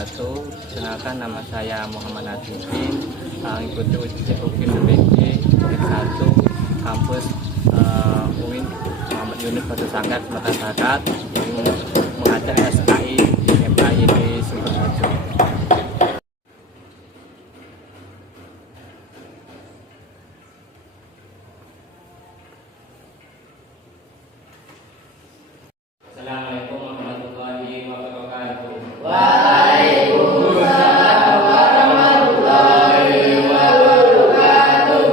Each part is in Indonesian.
wabarakatuh. Perkenalkan, nama saya Muhammad Nazifin, mengikuti uji UPBG S1 kampus UIN Muhammad Yunus Batu Sanggar Sumatera Barat, yang mengajar SKI FKI di Sukoharjo. Assalamualaikum warahmatullahi wabarakatuh. Waalaikumsalam warahmatullahi wabarakatuh.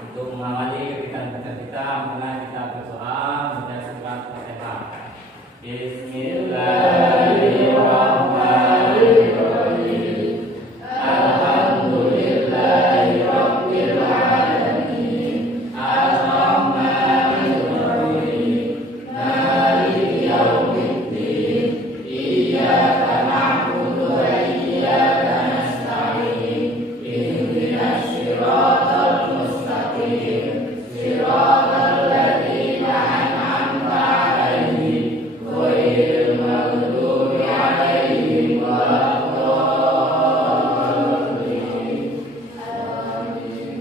Untuk mengawali kegiatan kita, mari kita berdoa membaca surat Fatihah. Bismillahirrahmanirrahim. Alhamdulillahirabbil alamin. Ar-Rahmanir-Rahim. Maliki yaumiddin. Iyyaka na'budu wa iyyaka nasta'in. Ihdinas siratal mustaqim. Siratal ladzina an'amta 'alaihim ghairil maghdubi 'alaihim waladdallin. Amin.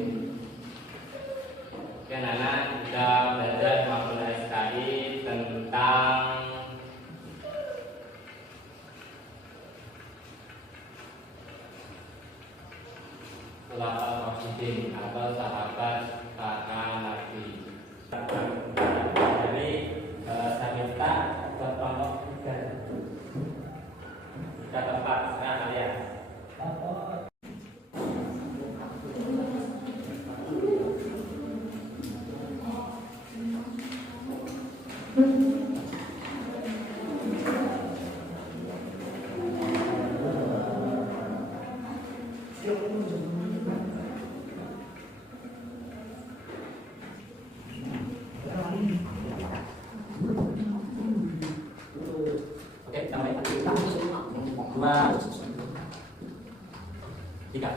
Oke, anak, kita belajar mapel SKI tentang khulafaur rasyidin atau sahabat para nabi. Jadi saya minta buat kelompok tiga tempat sekarang kalian. Oke, sampai dua, tiga.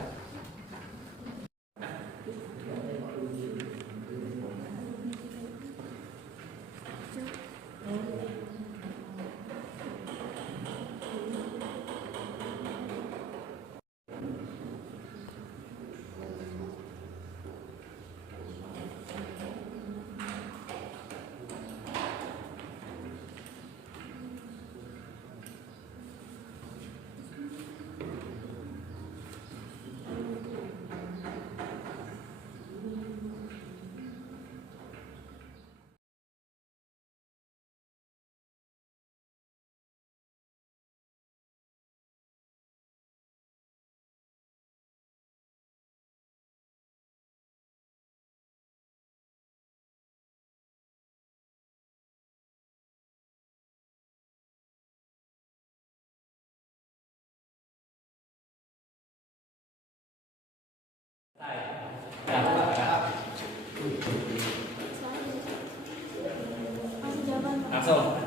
Langsung.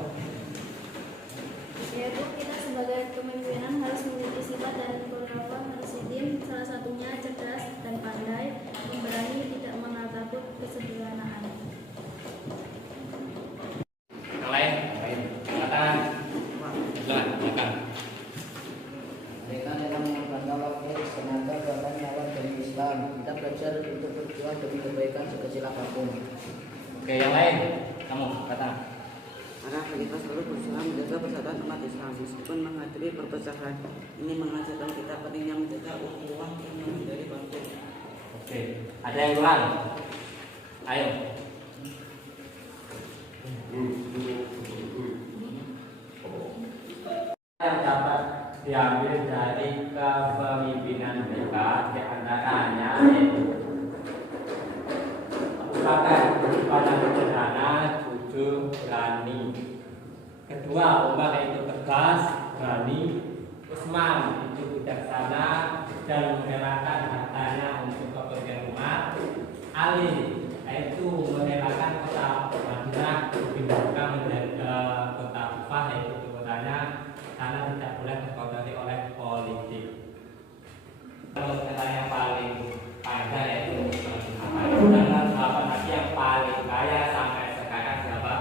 Yaitu kita sebagai kepemimpinan harus memiliki sifat dan khulafaur rasyidin, salah satunya cerdas dan pandai, memberani, tidak mengenal takut, kesederhanaan. Yang lain, katakan. Silakan, silakan. Mereka dalam mengorbankan waktu, tenaga, bahkan nyawa demi Islam. Kita belajar untuk berjuang demi kebaikan sekecil apapun. Oke, yang lain, kamu katakan. Karena kita selalu berusaha menjaga persatuan umat Islam meskipun menghadapi perpecahan. Ini mengajarkan kita pentingnya menjaga ukhuwah dan menghindari konflik. Oke, ada yang kurang? Ayo. Yang dapat diambil dari kepemimpinan mereka di antaranya yaitu Bakar pada sederhana, jujur, berani. Kedua, Umar itu tegas, berani. Utsman itu bijaksana dan merelakan hartanya untuk kepentingan umat. Ali yaitu merelakan kota Madinah dipindahkan menjadi kota Kufah, yaitu ibu kotanya, karena tidak boleh terkotori oleh politik. Terus kata yang paling panjang yaitu dengan sahabat Nabi yang paling kaya sampai sekarang siapa?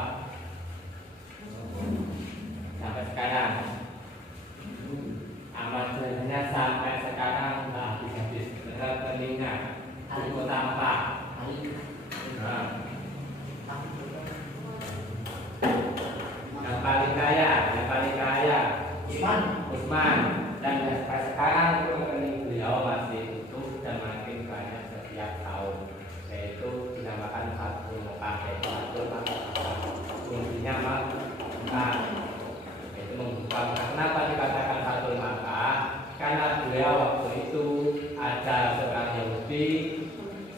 Usman, dan sampai sekarang itu rekening beliau masih utuh dan makin banyak setiap tahun, yaitu dinamakan Fathul Mekah, yaitu Fathul Mekah. Intinya Mekah, yaitu membuka. Kenapa dikatakan Fathul Mekah? Karena beliau waktu itu ada seorang Yahudi,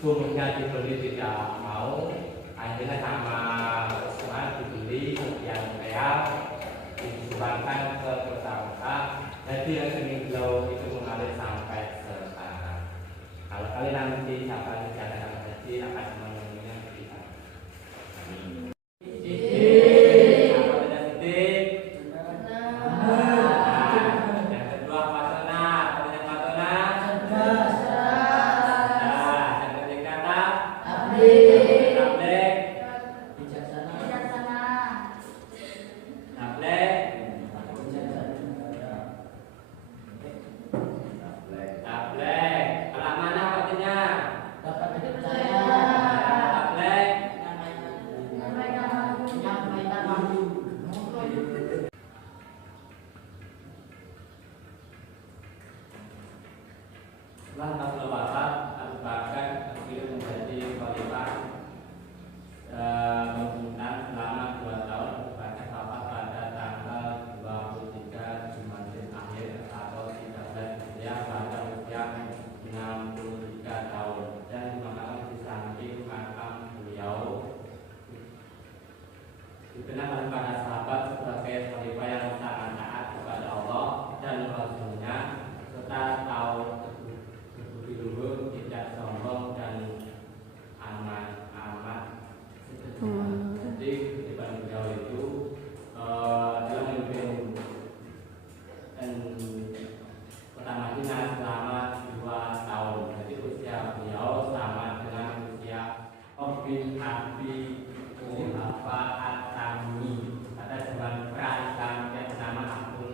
sumurnya dibeli tidak mau, akhirnya sama Usman dibeli yang real, disumbangkan ke kota Mekah. Jadi rekening beliau itu mengalir sampai sekarang. Kalau kalian nanti siapa yang haji akan menemuinya kita. Apa beda sidik? Yang kedua patona, apa beda patona? Yang ketiga tablek. Setelah Rasulullah wafat, Abu Bakar terpilih menjadi khalifah pemerintahan selama 2 tahun. Abu Bakar wafat pada tanggal 23 Jumadil Akhir atau 13 Hijriah pada usia 63 tahun dan dimakamkan di samping makam beliau. Dikenal oleh para sahabat sebagai khalifah yang sangat taat kepada Allah dan Rasulnya, serta tahu dulu tidak sombong dan amat. Jadi kehidupan beliau itu dalam memimpin dan kota Madinah selama 2 tahun. Jadi usia beliau sama dengan usia bin Abi Quhafa At-Tamimi pada zaman pra-Islam yang bernama Abdul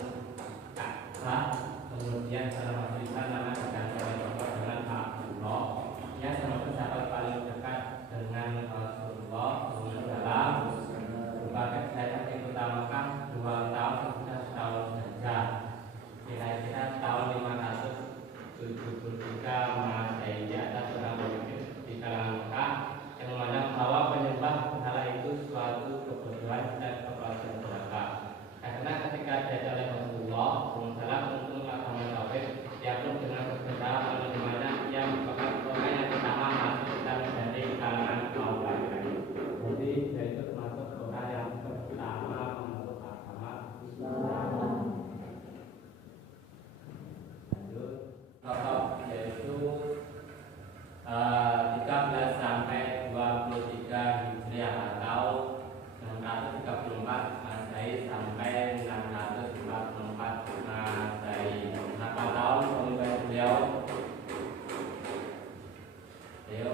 Ka'bah. Kemudian setelah masuk Islam nama diganti dengan Abdullah, yang termasuk sahabat paling dekat dengan Rasulullah SAW. Sebagai saya di kota Mekah 2 tahun sudah setahun saja. Kira-kira tahun 573 Masehi ada seorang pemimpin di kalangan Mekah yang memandang bahwa penyembah berhala itu suatu kebodohan dan kepercayaan belaka. Karena ketika diajak oleh Rasulullah SAW untuk melakukan tauhid, dia pun dengan berbeda menerimanya. Ia merupakan orang yang pertama masuk dan menjadi kalangan kaum laki-laki. Jadi dia itu termasuk orang yang pertama memeluk agama Islam. Lanjut, tokoh yaitu 13 sampai 23 Hijriah atau 634 Masehi sampai 644 Masehi. Berapa tahun pemimpin beliau? Ayo.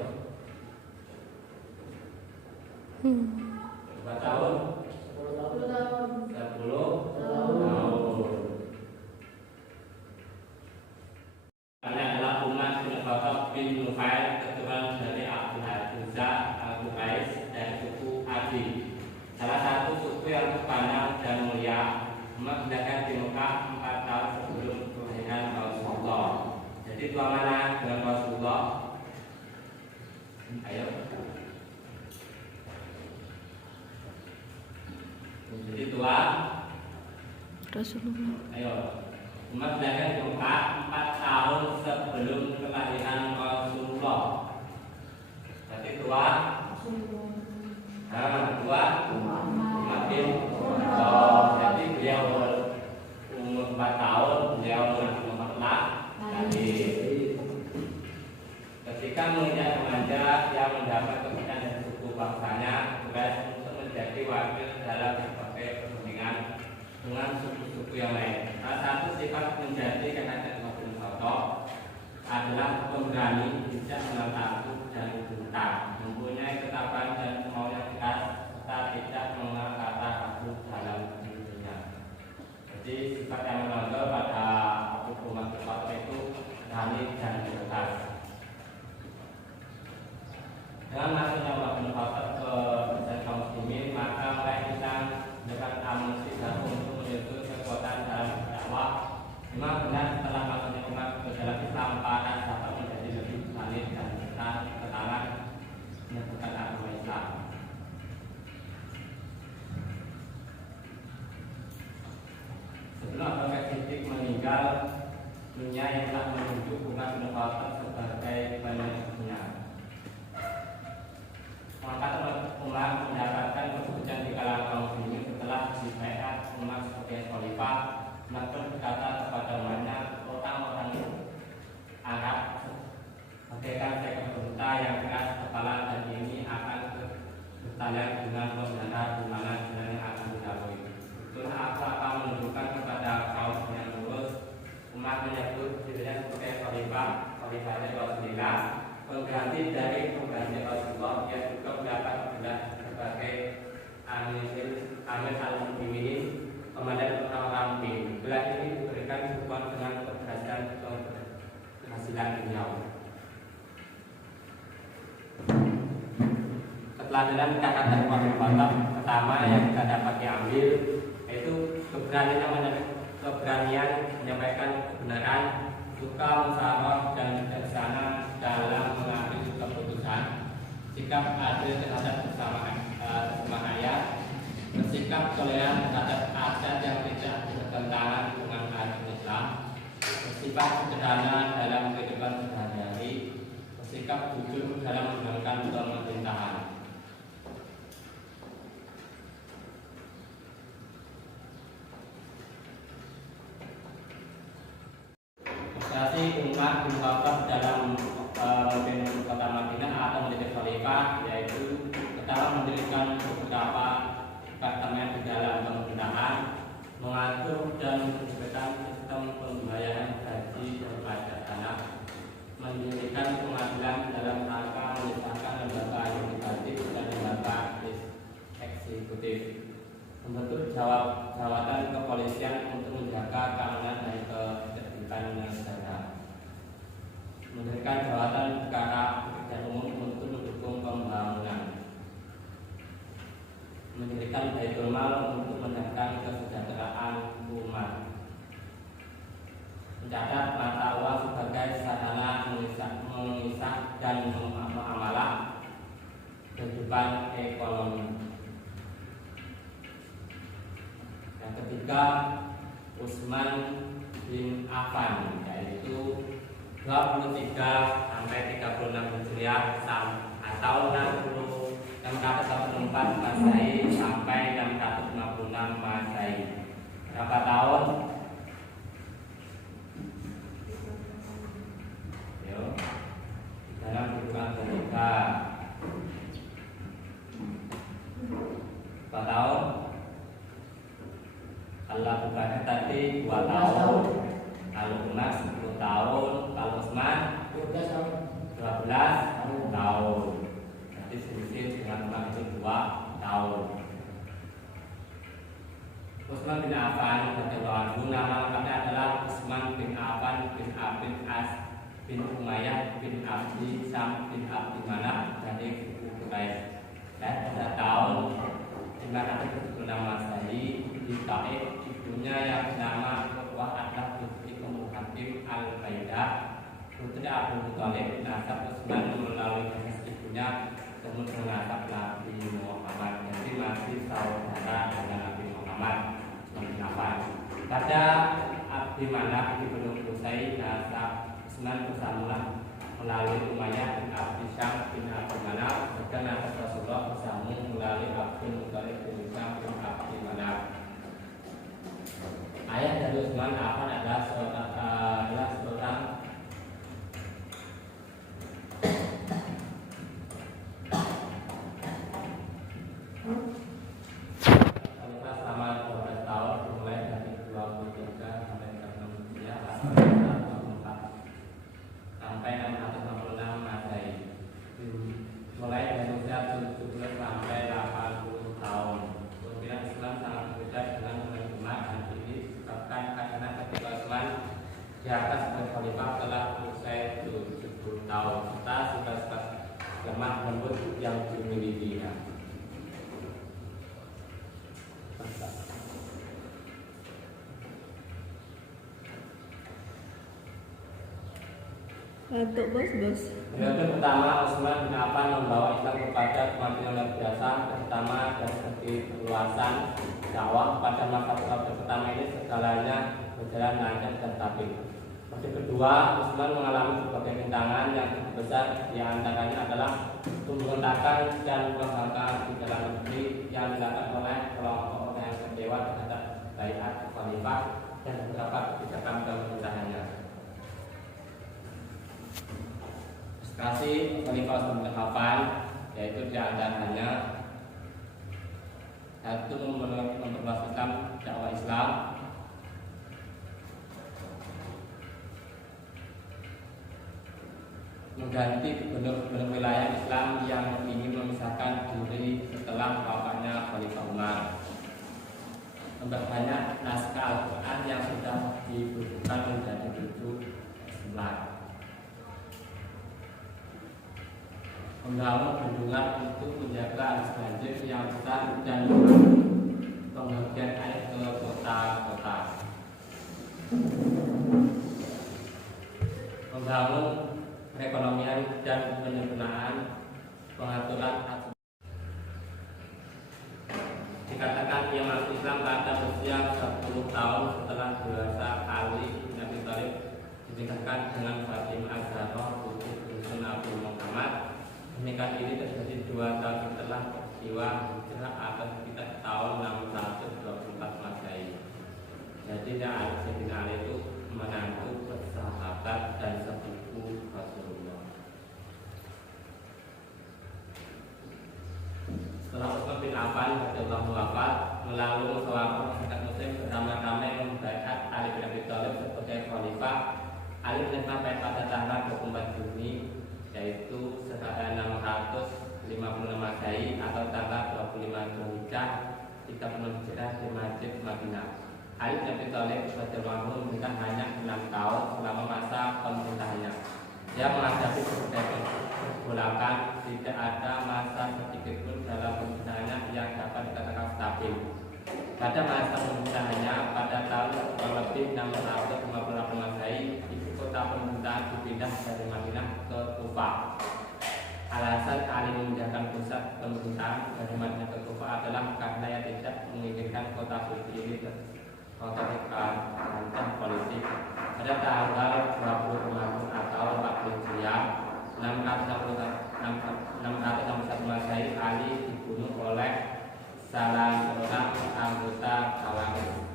Berapa tahun? 10 tahun. 10 tahun. Ini adalah umat bin Khattab bin Nufail, keturunan dari Abdul Uzza Al-Qais dan suku Adi. Salah satu suku yang terpandang dan mulia, menegakkan di Mekah 4 tahun sebelum kelahiran Rasulullah. Jadi tua mana dengan Rasulullah? Ayo. Jadi tua Rasulullah. Ayo. Menegakkan di Mekah 4 tahun sebelum kelahiran Rasulullah. Jadi tua. Tua. Makin. Jadi beliau umur 4 tahun, beliau masih memerlah. Jadi ketika menginjak remaja, dia mendapat kepercayaan dari suku bangsanya, tugas untuk menjadi wakil dalam berbagai kepentingan dengan suku-suku yang lain. Salah satu sifat menjadi kekasih Nabi Muhammad adalah pemberani, tidak mengenal takut dan gentar, mempunyai ketabahan dan kemauan keras, serta tidak mengenal kata ragu dalam dirinya. Jadi sifat yang menonjol pada Abu Bakar itu berani dan tegas. Dengan masuknya Abu Bakar ke kaum muslimin, maka mereka Islam dengan amunisi untuk menyebut kekuatan dalam dakwah Memang benar setelah masuknya umat ke dalam Islam, para sahabat menjadi lebih salib dan ketaatan menyebutkan agama Islam. Sebelum Abu Bakar Siddiq meninggal dunia, yang telah menunjuk Umar bin Khattab sebagai pemimpinnya. Maka Umar mendapatkan keputusan di kalangan kaum muslimin setelah dibaiat Umar sebagai khalifah. Maka berkata kepada umatnya, orang-orang Arab bagaikan seekor unta yang keras kepala, dan ini akan bertanya dengan benar di mana jalan yang akan dilalui. Itulah aku akan menunjukkan kepada kaum yang lurus. Umar menyebut dirinya sebagai khalifahnya Rasulullah, pengganti dari pengganti Rasulullah. Dia juga mendapat gelar sebagai Amir al-Mu'minin, komandan orang-orang mukmin. Gelar ini diberikan hubungan dengan keberhasilan beliau. Setelah dalam catatan Umar pertama yang kita dapat diambil, yaitu keberanian menyampaikan kebenaran, suka musyawarah dan bijaksana dalam mengambil keputusan, sikap adil terhadap sesama ayat, bersikap toleran terhadap adat yang tidak bertentangan dengan agama Islam, bersifat sederhana dalam kehidupan sehari-hari, bersikap jujur dalam menjalankan pemerintahan. Prestasi Umar bin Khattab dalam memimpin kota Madinah atau menjadi khalifah, yaitu pertama mendirikan beberapa departemen di dalam pemerintahan, mengatur dan menetapkan sistem pembayaran gaji dan pajak tanah, mendirikan pengadilan dalam rangka memisahkan lembaga yudikatif dan lembaga eksekutif, membentuk jawatan kepolisian untuk menjaga keamanan dan ketertiban negara, mendirikan jawatan perkara pekerjaan umum untuk mendukung pembangunan, mendirikan Baitul Mal untuk menjaga kesejahteraan umat, mencatat mata uang sebagai sarana mengisah dan muamalah kehidupan ekonomi. Yang ketiga, Utsman bin Affan, yaitu 23 sampai 36 Hijriah atau 614 Masehi sampai 656 Masehi. Berapa tahun? Yuk, dalam hitungan ketiga. Berapa tahun? Kalau Abu Bakar tadi 2 tahun, kalau Umar 10 tahun, kalau Utsman 12 tahun. Jadi selisih dengan Umar itu 2 tahun. Utsman bin Affan radhiyallahu anhu, nama lengkapnya adalah Utsman bin Affan bin Abdul As bin Umayyah bin Abdi Sam bin Abdi Manaf dari suku Quraisy. Dan pada tahun 576 Masehi di Taif, ibunya yang bernama Uqbah adalah putri Ummu Hakim al-Baidah, putri Abu Thalib, nasab Utsman melalui proses ibunya kemudian nasab Nabi Muhammad. Jadi masih saudara dengan Nabi Muhammad SAW. Pada Abdi Manaf di Gunung Qusay, nasab Utsman bersambung melalui Umayyah bin Abdi Syam bin Abdi Manaf, dan nasab Rasulullah bersambung melalui Abdul Muthalib bin Syam bin Abdi Manaf. Ayah dari Utsman Affan adalah seorang khalifah selama 12 tahun, mulai dari 23 sampai 36 Hijriah sampai 666 Masehi. Mulai dari usia 70 sampai 80 tahun. Pemimpinan Islam sangat berbeda dengan Umar, dan ini disebabkan karena ketika Utsman di atas sebagai khalifah telah berusia 70 tahun, serta sifat-sifat lemah lembut yang dimilikinya. Untuk bos. Periode pertama Utsman bin Affan membawa Islam kepada kemajuan luar biasa, terutama dari segi perluasan dakwah. Pada masa periode pertama ini segalanya berjalan lancar dan stabil. Periode kedua, Utsman mengalami berbagai rintangan yang cukup besar, di antaranya adalah pemberontakan dan pembangkangan di dalam negeri yang dilakukan oleh kelompok orang yang kecewa terhadap baiat khalifah dan beberapa kebijakan pemerintahannya. Kasih Khalifah Utsman bin Affan, yaitu di antaranya satu, memperluas Islam, dakwah Islam. Mengganti gubernur wilayah Islam yang ingin memisahkan diri setelah wafatnya Khalifah Umar. Memperbanyak naskah Al-Quran yang sudah dibukukan menjadi 7 eksemplar. Membangun bendungan untuk menjaga arus banjir yang besar dan pembagian air ke kota-kota. Membangun perekonomian dan penyempurnaan pengaturan aturan. Dikatakan ia masuk Islam pada usia 10 tahun setelah dewasa. Ali bin Abi Thalib dinikahkan dengan Fatimah Az-Zahra putri bungsu Nabi Muhammad. Pernikahan ini terjadi 2 tahun setelah peristiwa hijrah atau sekitar tahun 624 Masehi. Jadi Sayyidina Ali itu menantu bersahabat dan sepupu Rasulullah. Setelah Utsman bin Affan radhiyallahu wafat, melalui musyawarah masyarakat Muslim beramai-ramai membaiat Ali bin Abi Thalib sebagai khalifah. Ali menyampaikan pada tanggal 24 Juni, yaitu 656 Masehi atau tanggal 25 Dzulhijjah 36 Hijriah di Masjid Madinah. Ali bin Abi Thalib radhiyallahu anhu memberikan hanya 6 tahun selama masa pemerintahannya. Dia menghadapi berbagai pergolakan, tidak ada masa sedikit pun dalam pemerintahannya yang dapat dikatakan stabil. Pada masa pemerintahannya pada tahun kurang lebih 658 Masehi, ibu kota pemerintahan dipindah dari Madinah ke Kufah. Alasan Ali memindahkan pusat pemerintahan dari Madinah ke Kufah adalah karena ia tidak menginginkan kota suci ini terkotorikan rancang politik. Pada tanggal 20 Ramadan atau 40 Hijriah 661 Masehi, Ali dibunuh oleh salah seorang anggota kalangan.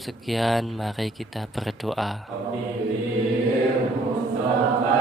Sekian, mari kita berdoa. Mustafa